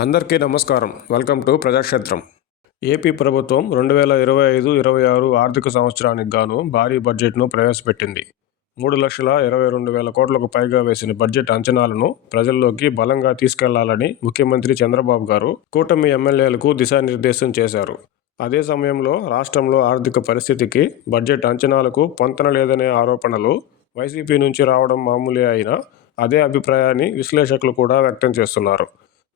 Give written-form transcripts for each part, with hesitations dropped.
అందరికీ నమస్కారం. Welcome to ప్రజాక్షేత్రం. AP ప్రభుత్వం 2025-26 ఆర్థిక సంవత్సరానికి గాను భారీ బడ్జెట్ను ప్రవేశపెట్టింది. 3,22,000 కోట్లకు పైగా వేసిన బడ్జెట్ అంచనాలను ప్రజల్లోకి బలంగా తీసుకెళ్లాలని ముఖ్యమంత్రి చంద్రబాబు గారు కూటమి ఎమ్మెల్యేలకు దిశానిర్దేశం చేశారు. అదే సమయంలో రాష్ట్రంలో ఆర్థిక పరిస్థితికి, బడ్జెట్ అంచనాలకు పొంతన లేదనే ఆరోపణలు వైసీపీ నుంచి రావడం మామూలే అయినా అదే అభిప్రాయాన్ని విశ్లేషకులు కూడా వ్యక్తం చేస్తున్నారు.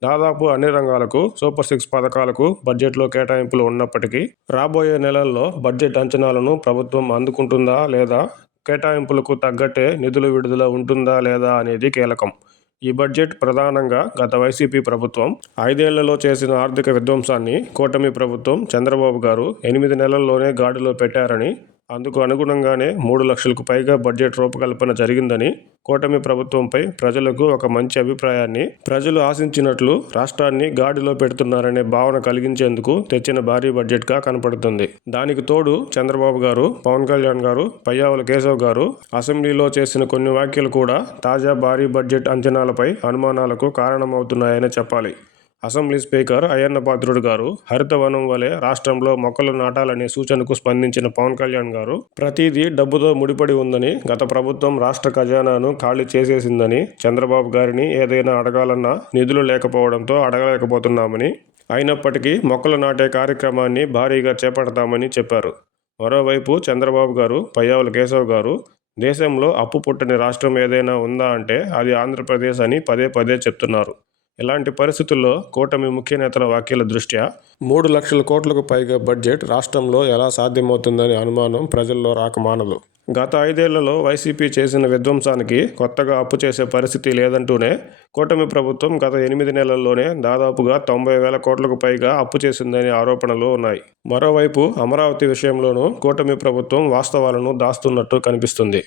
దాదాపు అన్ని రంగాలకు సూపర్ 6 పథకాలకు బడ్జెట్లో కేటాయింపులు ఉన్నప్పటికీ రాబోయే నెలల్లో బడ్జెట్ అంచనాలను ప్రభుత్వం అందుకుంటుందా లేదా, కేటాయింపులకు తగ్గట్టే నిధులు విడుదల ఉంటుందా లేదా అనేది కీలకం. ఈ బడ్జెట్ ప్రధానంగా గత వైసీపీ ప్రభుత్వం 5 ఏళ్లలో చేసిన ఆర్థిక విధ్వంసాన్ని కూటమి ప్రభుత్వం చంద్రబాబు గారు 8 నెలల్లోనే గాడిలో పెట్టారని, అందుకు అనుగుణంగానే 3 లక్షలకు పైగా బడ్జెట్ రూపకల్పన జరిగిందని, కూటమి ప్రభుత్వంపై ప్రజలకు ఒక మంచి అభిప్రాయాన్ని ప్రజలు ఆశించినట్లు రాష్ట్రాన్ని గాడిలో పెడుతున్నారనే భావన కలిగించేందుకు తెచ్చిన భారీ బడ్జెట్గా కనపడుతుంది. దానికి తోడు చంద్రబాబు గారు, పవన్ కళ్యాణ్ గారు, పయ్యావుల కేశవ్ గారు అసెంబ్లీలో చేసిన కొన్ని వ్యాఖ్యలు కూడా తాజా భారీ బడ్జెట్ అంచనాలపై అనుమానాలకు కారణమవుతున్నాయని చెప్పాలి. అసెంబ్లీ స్పీకర్ అయ్యన్న పాత్రుడు గారు హరితవనం వలె రాష్ట్రంలో మొక్కలు నాటాలనే సూచనకు స్పందించిన పవన్ కళ్యాణ్ గారు, ప్రతిదీ డబ్బుతో ముడిపడి ఉందని, గత ప్రభుత్వం రాష్ట్ర ఖజానాను ఖాళీ చేసేసిందని, చంద్రబాబు గారిని ఏదైనా అడగాలన్నా నిధులు లేకపోవడంతో అడగలేకపోతున్నామని, అయినప్పటికీ మొక్కలు నాటే కార్యక్రమాన్ని భారీగా చేపడతామని చెప్పారు. మరోవైపు చంద్రబాబు గారు, పయ్యావుల కేశవ్ గారు దేశంలో అప్పు పుట్టని రాష్ట్రం ఏదైనా ఉందా అంటే అది ఆంధ్రప్రదేశ్ అని పదే పదే చెప్తున్నారు. ఇలాంటి పరిస్థితుల్లో కూటమి ముఖ్య నేతల వ్యాఖ్యల దృష్ట్యా 3 లక్షల కోట్లకు పైగా బడ్జెట్ రాష్ట్రంలో ఎలా సాధ్యమవుతుందనే అనుమానం ప్రజల్లో రాకమానదు. గత 5 ఏళ్లలో వైసీపీ చేసిన విధ్వంసానికి కొత్తగా అప్పు చేసే పరిస్థితి లేదంటూనే కూటమి ప్రభుత్వం గత 8 నెలల్లోనే దాదాపుగా 90,000 కోట్లకు పైగా అప్పు చేసిందనే ఆరోపణలు ఉన్నాయి. మరోవైపు అమరావతి విషయంలోనూ కూటమి ప్రభుత్వం వాస్తవాలను దాస్తున్నట్టు కనిపిస్తుంది.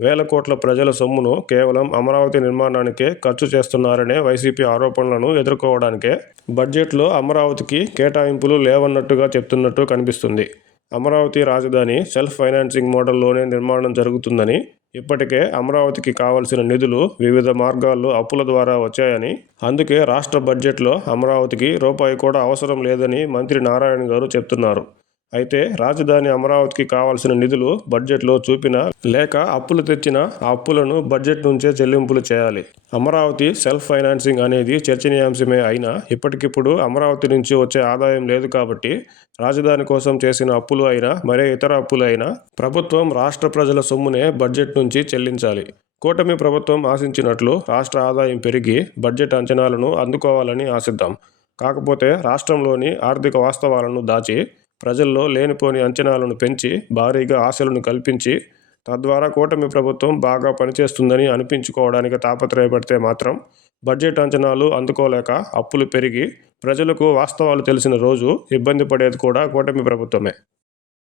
వేల కోట్ల ప్రజల సొమ్మును కేవలం అమరావతి నిర్మాణానికే ఖర్చు చేస్తున్నారనే వైసీపీ ఆరోపణలను ఎదుర్కోవడానికే బడ్జెట్లో అమరావతికి కేటాయింపులు లేవన్నట్టుగా చెప్తున్నట్టు కనిపిస్తుంది. అమరావతి రాజధాని సెల్ఫ్ ఫైనాన్సింగ్ మోడల్లోనే నిర్మాణం జరుగుతుందని, ఇప్పటికే అమరావతికి కావలసిన నిధులు వివిధ మార్గాల్లో అప్పుల ద్వారా వచ్చాయని, అందుకే రాష్ట్ర బడ్జెట్లో అమరావతికి రూపాయి కూడా అవసరం లేదని మంత్రి నారాయణ గారు చెప్తున్నారు. అయితే రాజధాని అమరావతికి కావాల్సిన నిధులు బడ్జెట్లో చూపినా, లేక అప్పులు తెచ్చినా ఆ అప్పులను బడ్జెట్ నుంచే చెల్లింపులు చేయాలి. అమరావతి సెల్ఫ్ ఫైనాన్సింగ్ అనేది చర్చనీయాంశమే అయినా ఇప్పటికిప్పుడు అమరావతి నుంచి వచ్చే ఆదాయం లేదు కాబట్టి రాజధాని కోసం చేసిన అప్పులు అయినా, మరే ఇతర అప్పులు అయినా ప్రభుత్వం రాష్ట్ర ప్రజల సొమ్మునే బడ్జెట్ నుంచి చెల్లించాలి. కూటమి ప్రభుత్వం ఆశించినట్లు రాష్ట్ర ఆదాయం పెరిగి బడ్జెట్ అంచనాలను అందుకోవాలని ఆశిద్దాం. కాకపోతే రాష్ట్రంలోని ఆర్థిక వాస్తవాలను దాచి, ప్రజల్లో లేనిపోని అంచనాలను పెంచి, భారీగా ఆశలను కల్పించి, తద్వారా కూటమి ప్రభుత్వం బాగా పనిచేస్తుందని అనిపించుకోవడానికి తాపత్రయపడితే మాత్రం బడ్జెట్ అంచనాలు అందుకోలేక అప్పులు పెరిగి ప్రజలకు వాస్తవాలు తెలిసిన రోజు ఇబ్బంది పడేది కూడా కూటమి ప్రభుత్వమే.